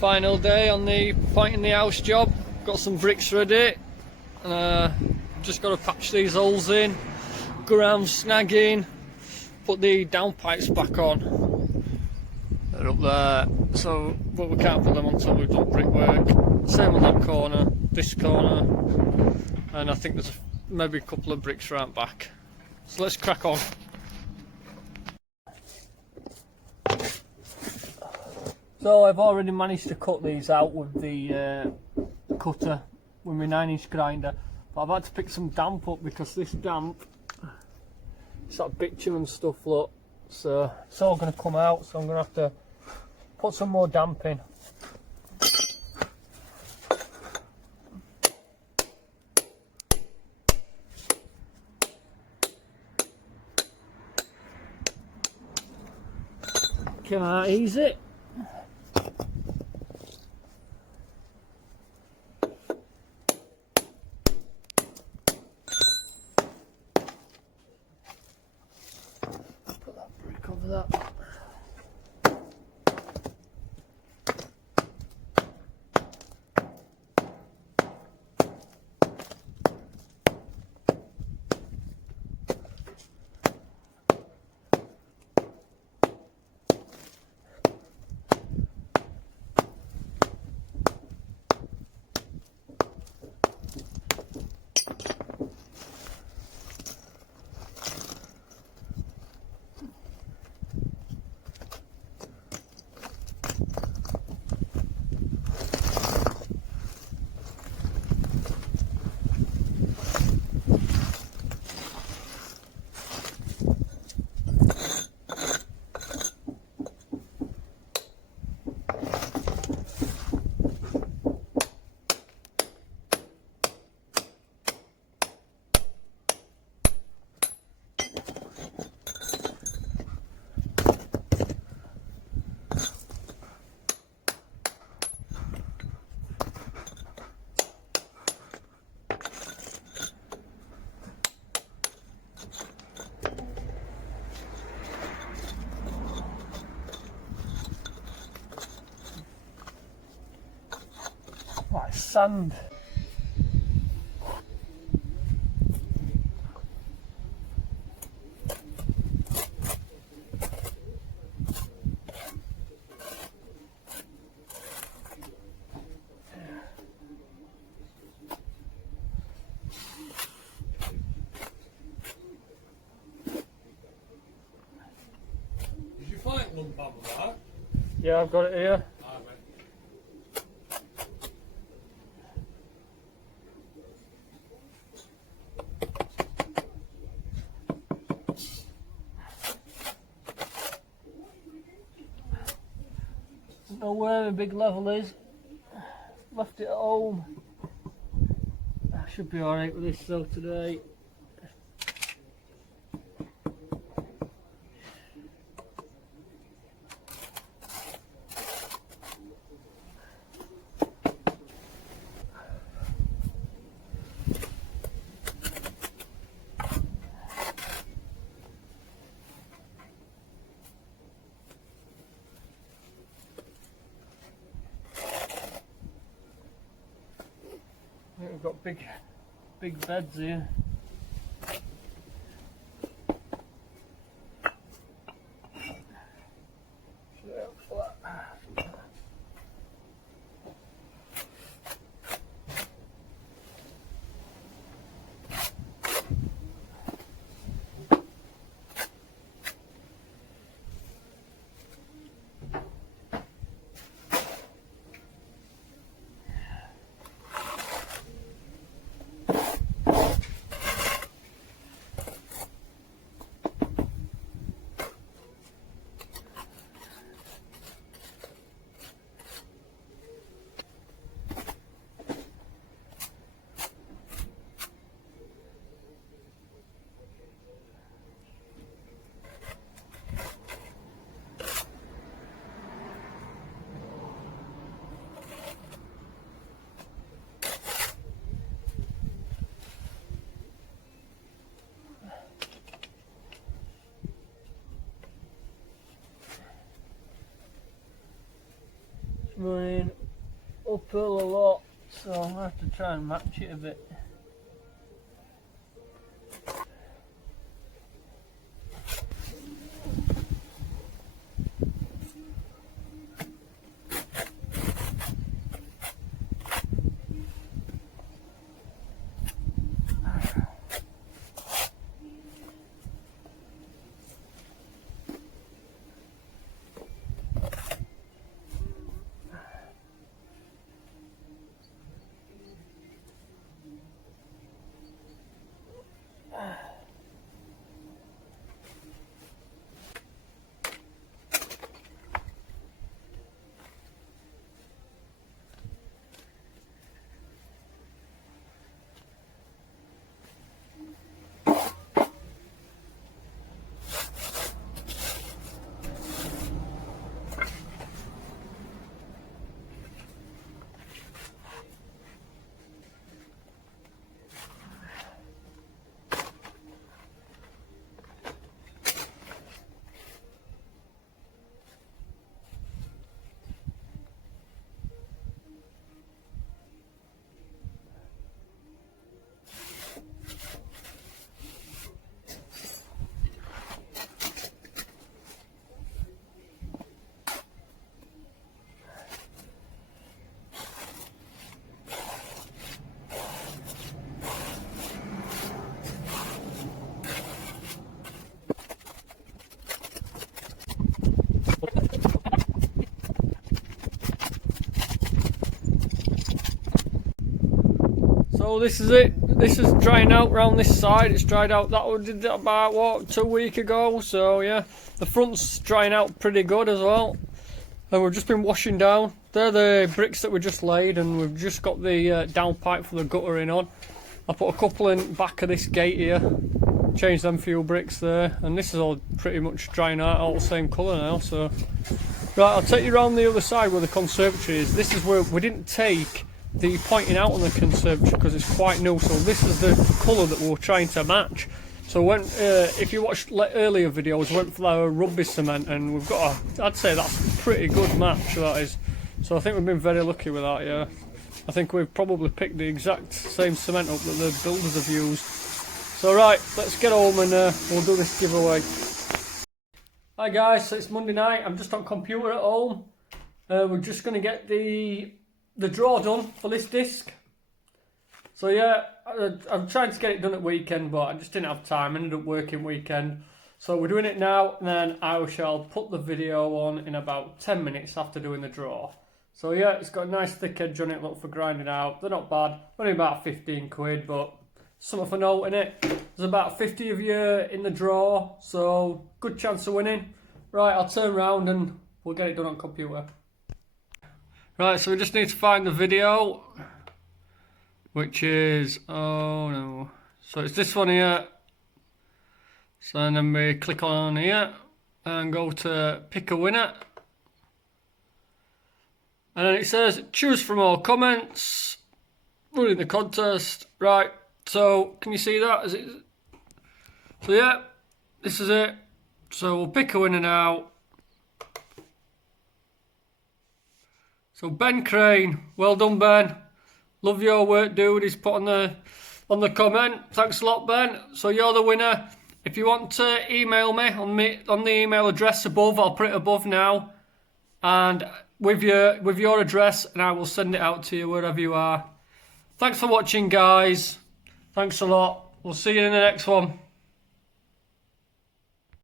Final day on the pointing the house job. Got some bricks ready. Just got to patch these holes in, go around snagging, put the downpipes back on. They're up there, so but we can't put them until we've done brickwork. Same on that corner, this corner, and I think there's maybe a couple of bricks round back. So let's crack on. So I've already managed to cut these out with the cutter with my 9-inch grinder, but I've had to pick some damp up because this damp, it's that bitumen stuff, look, so it's all going to come out, so I'm going to have to put some more damp in. Can't ease it. Put that brick over that. Like sand. Did you find lump on that? Yeah, I've got it here. Don't know where the big level is. Left it at home. I should be alright with this though today. I think we've got big beds here. running uphill a lot, so I have to try and match it a bit. So this is it. This is drying out round this side. It's dried out. That did that about what 2 weeks ago. So yeah, the front's drying out pretty good as well. And we've just been washing down. They're the bricks that we just laid, and we've just got the downpipe for the guttering on. I put a couple in back of this gate here. Changed them few bricks there, and this is all pretty much drying out, all the same colour now. So right, I'll take you around the other side where the conservatory is. This is where we didn't take the pointing out on the conservatory because it's quite new, so this is the colour that we were trying to match. So when if you watched earlier videos, we went for our rugby cement, and we've got I'd say that's a pretty good match, that is. So I think we've been very lucky with that, yeah. I think we've probably picked the exact same cement up that the builders have used. So right, let's get home and we'll do this giveaway. Hi guys, so it's Monday night. I'm just on computer at home. We're just going to get the draw done for this disc. So yeah, I'm trying to get it done at weekend, but I just didn't have time. I ended up working weekend. So we're doing it now, and then I shall put the video on in about 10 minutes after doing the draw. So yeah, it's got a nice thick edge on it, look, for grinding out. They're not bad, only about 15 quid, but something for noting it. There's about 50 of you in the draw, so good chance of winning. Right, I'll turn around and we'll get it done on computer. Right, so we just need to find the video, which is, oh no, so it's this one here. So then we click on here and go to pick a winner. And then it says choose from all comments, running the contest. Right, so can you see that? Is it? So yeah, this is it. So we'll pick a winner now. So Ben Crane, well done Ben. Love your work, dude. He's put on the comment. Thanks a lot, Ben. So you're the winner. If you want to email me on the email address above, I'll put it above now, and with your address, and I will send it out to you wherever you are. Thanks for watching, guys. Thanks a lot. We'll see you in the next one.